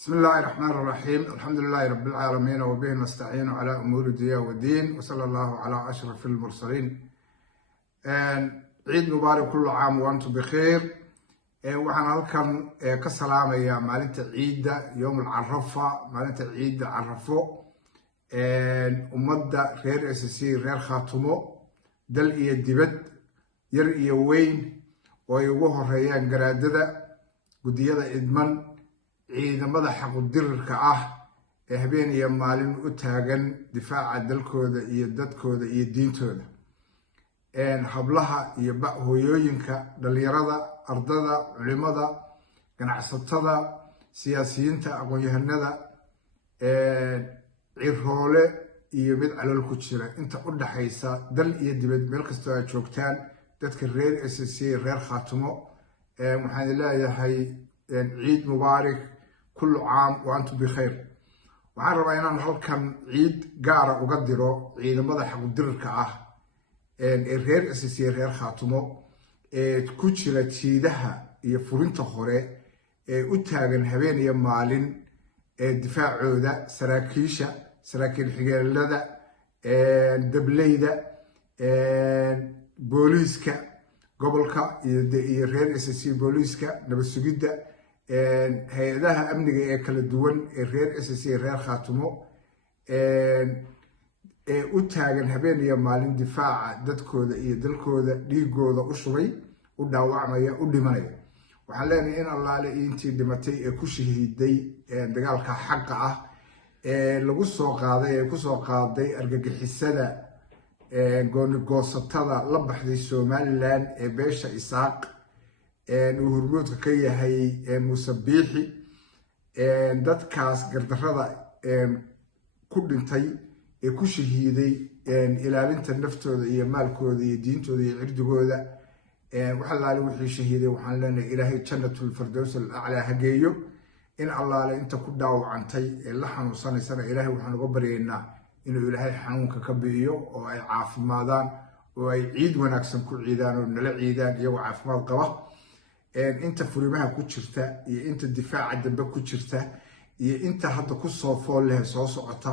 بسم الله الرحمن الرحيم. الحمد لله رب العالمين وبه نستعين على أمور الدنيا والدين وصلى الله على أشرف المرسلين. عيد مبارك كل عام وأنتم بخير. وحنا هلكن كسلام يا مالنت عيد يوم العرفة مالنت عيد عرفو ومدة غير أساسي غير خاتمو دل إيه دبد ير إيه وين ويوه ريان جرادة قدية إدمان ciidamada xaqu-dirirka ah ee habeen iyo maalin u taagan difaaca dalkooda iyo dadkooda iyo diintooda hablaha iyo hooyooyinka dhalinyarada ardada culimada ganacsatada siyaasiyiinta aqoon-yahanada ciroole iyo mid calool ku jira inta u dhaxaysa dal iyo dibad meel kastoo ay joogtaan dadka reer SSC reer Khaatumo waxaan leeyahay ciid mubaarak كل عام وأنتم بخير. وعن ربعنا هالكم عيد قارة وقدره عيد ماذا حق الدرك الغير أساسي غير خاتمه تكوتشلة تيدها يفرنت خورة أتاجن هبين يمالين دفاع عودة سراكيشة سراكين حجال لذا دبليدة بوليسكا قبلك الغير أساسي بوليسكا نبسجدة هيئتها أمنية كلا دوان الرير أساسي الرير خاتمو وتاجن هبين يا مالين دفاع دتكودا دلكودا ليجودا أشوي وداوع مايا ودمايا وحلاني إن الله لإنتي دمتي كوشي دي دجال كحقة لو سوق قاضي أرجع حسنا قون قصة لبح ذي سومالان بيش إساق وهرمود كي هي مسبيحي dadkaas gardarrada ku dhintay ku shahiiday ilaalinta naftooda iyo maalkooda iyo diintooda iyo cirdigooda waxa laali wixii shahiiday waxaan leenahay ilaahay jannatul firdaws al-a'la hageeyo in allaale inta ku dhaawacantay la xanuunsanaysana ilaahay waxaan uga baryaynaa inuu ilaahay xanuunka ka bixiyo oo ay caafimaadaan oo ay ciid wanaagsan ku ciidaan oo nala ciidaan iyagoo caafimaad qaba inta furimaha ku jirta iyo inta difaaca dambe ku jirta iyo inta hadda ku soo fool leh soo socota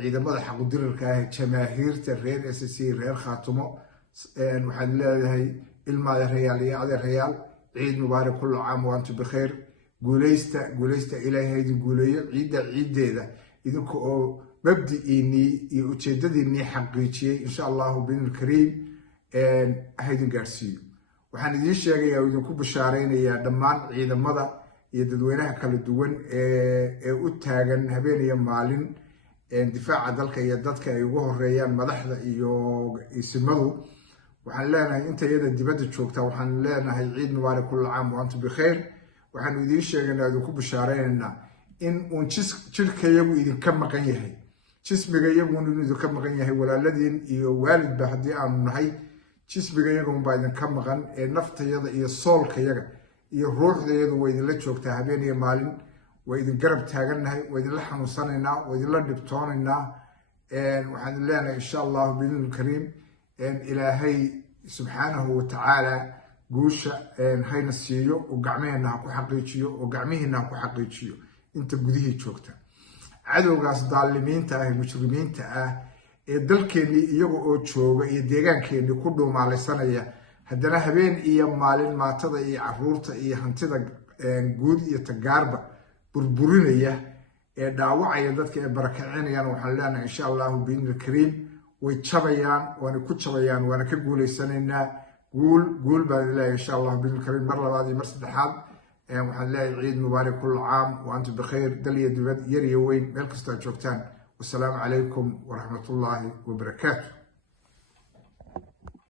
ciidamada xaqu-dirirka ah jamaahiirta reer SSC reer Khaatumo waxaan leeyahay ilmaada reyaal iyo adeerayaal ciid mubaarak kullu caam wa antum bikhair guuleysta ilaahay idin guuleeyo ciideeda idinku oo mabdi'iinii iyo ujeedadiinii xaqiijiyay insha Allah bin kariim haydin gaarsiiyo waxaan idin sheegayaa oo idinku bashaareynayaa dhammaan ciidamada iyo dadweynaha kala duwan ee u taagan habeen iyo maalin difaaca dalka iyo dadka ay ugu horeeyaan madaxda iyo isimadu waxaan leenahay inta iyada dibadda joogta waxaan leenahay ciid mubaarak kullu caam wa antum bikhair waxaan idin sheegaynaa idinku bashaareynaa in uun jirkayagu idinka maqan yahay jismiga iyagu idinka maqan yahay walaaladiin iyo waalidba haddii aanu nahay jismiga iyagu baa idinka maqan naftayada iyo soolkayaga iyo ruuxdayadu way idinla joogtaa habeen iyo maalin way idin garab taagannahay way idinla xanuunsanaynaa way idinla dhibtoonaynaa waxaan leenahay insha Allah bin kariim ilaahay subxaanahu wa ta'ala guusha hayna siiyo oo gacmaheenna ku xaqiijiyo oo gacmihiina ku xaqiijiyo inta gudihii joogta cadowgaas daalimiinta ah mujrimiinta ah dalkeeni iyaga oo jooga iyo deegaankeeni ku dhuumaalaysanaya haddana habeen iyo maalin maatada iyo caruurta iyo hantida guud iyo tagaarba burburinaya dhaawacaya dadka ee barakacinayaan waxaan leenahay insha Allah bin kariim way jabayaan waana ku jabayaan waana ka guuleysanaynaa guul baan leeyahay insha Allah bin kariim mar labaad iyo mar saddexaad waxaan leeyahay ciid mubaarak kullu caam wa antum bikhair dal iyo dibad yar iyo weyn meel kasta joogtaan والسلام عليكم ورحمة الله وبركاته.